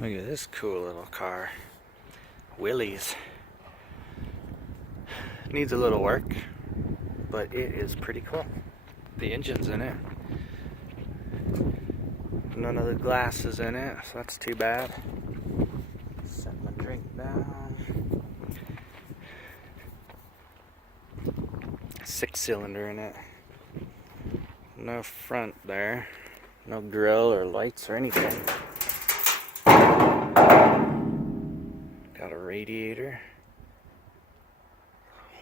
Look at this cool little car. Willys. Needs a little work, but it is pretty cool. The engine's in it. None of the glass is in it, so that's too bad. Set my drink down. 6-cylinder in it. No front there. No grill or lights or anything. Got a radiator.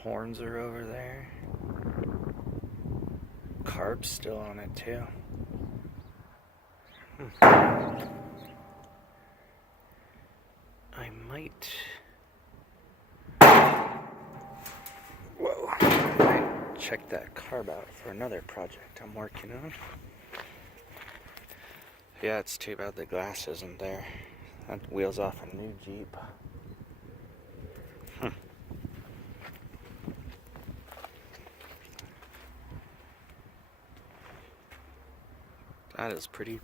Horns are over there. Carb's still on it too. I might... Whoa. I might check that carb out for another project I'm working on. Yeah, it's too bad the glass isn't there. That wheels off a new Jeep. That is pretty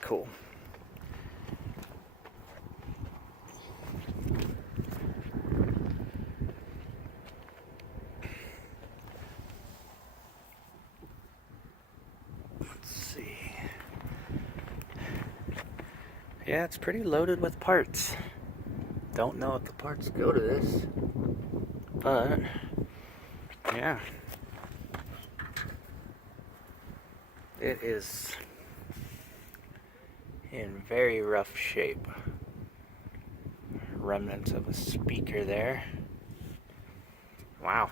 cool. Let's see. Yeah, it's pretty loaded with parts. Don't know if the parts go to this, but yeah. It is in very rough shape. Remnants of a speaker there. Wow.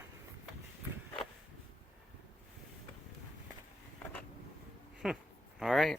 All right.